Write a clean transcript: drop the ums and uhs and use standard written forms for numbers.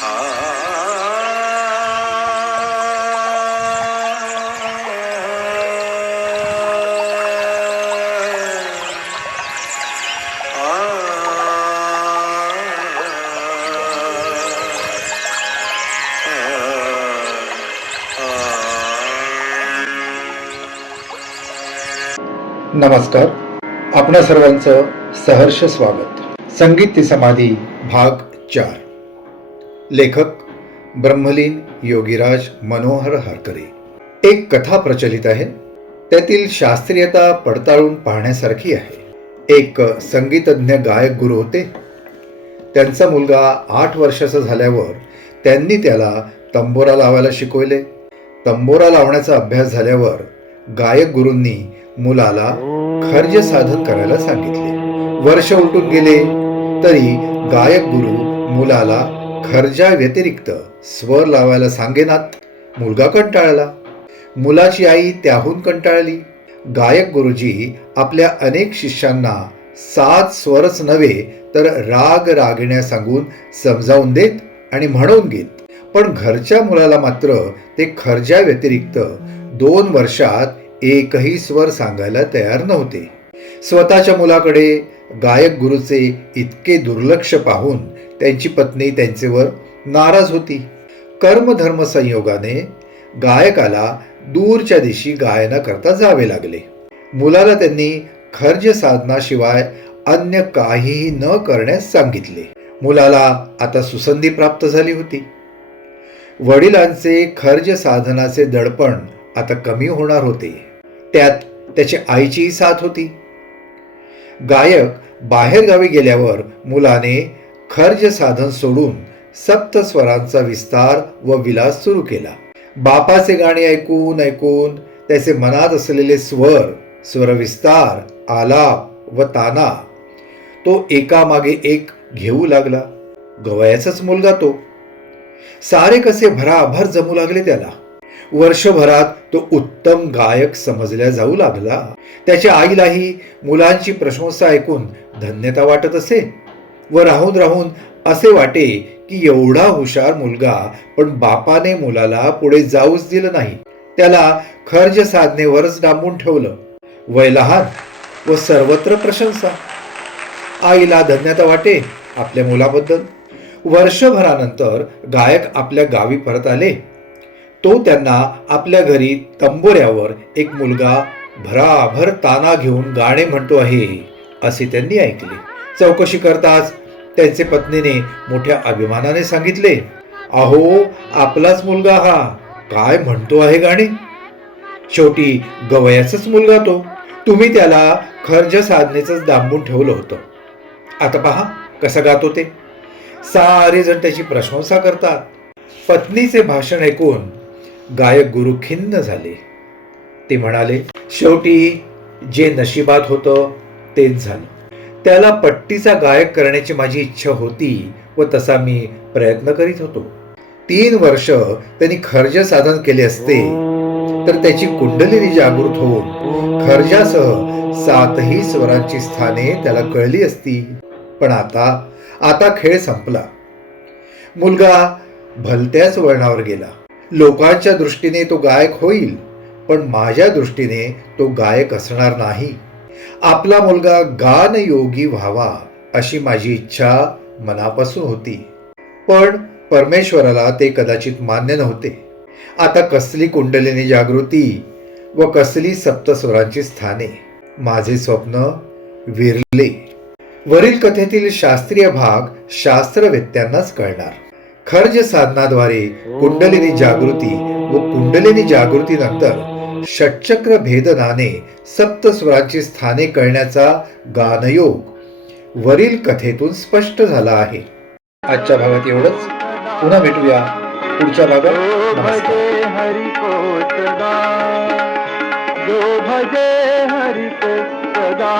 नमस्कार. आपणा सर्वांचं सहर्ष स्वागत. संगीत ती समाधी भाग 4. लेखक ब्रह्मलीन योगीराज मनोहर हरकरे. एक कथा प्रचलित आहे, त्यातील शास्त्रीयता पडताळून पाहण्यासारखी आहे. एक संगीतज्ञ गायक गुरु होते. त्यांचा मुलगा 8 वर्षाचा झाल्यावर त्यांनी त्याला तंबोरा लावायला शिकवले. तंबोरा लावण्याचा अभ्यास झाल्यावर गायक गुरूंनी मुलाला खर्ज साधन करायला सांगितले. वर्ष उलटून गेले तरी गायक गुरु मुलाला खर्जा व्यतिरिक्त स्वर लावायला सांगेनात. मुलगा कंटाळला. मुलाची आई त्याहून कंटाळली. गायक गुरुजी आपल्या अनेक शिष्यांना 7 स्वरच नव्हे तर राग रागिण्या सांगून समजावून देत आणि म्हणून घेत, पण घरच्या मुलाला मात्र ते खर्जा व्यतिरिक्त 2 वर्षात एकही स्वर सांगायला तयार नव्हते. स्वतःच्या मुलाकडे गायक गुरुचे इतके दुर्लक्ष पाहून त्यांची पत्नी त्यांचेवर नाराज होती. कर्मधर्म संयोगाने गायकाला दूरच्या दिशी गायना करता जावे लागले. मुलाला त्यांनी खर्ज साधनाशिवाय अन्य काहीही न करण्यास सांगितले. मुलाला आता सुसंधी प्राप्त झाली होती. वडिलांचे खर्ज साधनाचे दडपण आता कमी होणार होते. त्यात त्याच्या आईचीही साथ होती. गायक बाहेर गावी गेल्यावर मुलाने खर्ज साधन सोडून सप्त स्वरांचा विस्तार व विलास सुरू केला. बापाचे गाणे ऐकून ऐकून त्याचे मनात असलेले स्वर, स्वरविस्तार, आलाप व ताना तो एकामागे एक घेऊ लागला. गवयाचाच मुलगा तो. सारे कसे भराभर जमू लागले त्याला. वर्षभरात तो उत्तम गायक समजल्या जाऊ लागला. त्याच्या आईलाही मुलांची प्रशंसा ऐकून धन्यता वाटत असे व राहून राहून असे वाटे की एवढा हुशार मुलगा, पण बापाने मुलाला पुढे जाऊच दिलं नाही. त्याला खर्ज साधनेवरच डांबून ठेवलं. वय लहान व सर्वत्र प्रशंसा. आईला धन्यता वाटे आपल्या मुलाबद्दल. वर्षभरानंतर गायक आपल्या गावी परत आले. तो त्यांना आपल्या घरी तंबोऱ्यावर एक मुलगा भराभर ताना घेऊन गाणे म्हणतो आहे असे त्यांनी ऐकले. चौकशी करताच त्यांचे पत्नीने मोठ्या अभिमानाने सांगितले, अहो, आपलाच मुलगा हा काय म्हणतो आहे गाणे. शेवटी गवयाचाच मुलगा तो. तुम्ही त्याला खर्ज साधनेच दांबून ठेवलं होतं. आता पहा कसं गातो ते. सारे जण त्याची प्रशंसा करतात. पत्नीचे भाषण ऐकून गायक गुरु खिन्न झाले. ते म्हणाले, शेवटी जे नशिबात होतं तेच झालं. त्याला पट्टीचा गायक करण्याची माझी इच्छा होती व तसा मी प्रयत्न करीत होतो. 3 वर्ष त्यांनी खर्ज साधन केले असते तर त्याची कुंडलिनी जागृत होऊन खर्जासह 7ही स्वरांची स्थाने त्याला कळली असती. पण आता खेळ संपला. मुलगा भलत्याच वळणावर गेला. लोकांच्या दृष्टीने तो गायक होईल, पण माझ्या दृष्टीने तो गायक असणार नाही. आपला मुलगा गानयोगी व्हावा अशी माझी इच्छा मनापासून होती, पण परमेश्वराला ते कदाचित मान्य नव्हते. आता कसली कुंडलिनी जागृती व कसली सप्तस्वरांची स्थाने. माझे स्वप्न विरले. वरील कथेतील शास्त्रीय भाग शास्त्रवेत्यांनाच कळणार. खर्ज साधनाद्वारे कुंडलिनी जागृती व कुंडलिनी जागृतीनंतर षटचक्र भेदनाने सप्तस्वरांची स्थाने कळण्याचा गानयोग वरील कथेतून स्पष्ट झाला आहे. आजच्या भागात एवढंच. पुन्हा भेटूया पुढच्या भागात. नमस्कार. हरि को सदा, जो भजे हरि को सदा.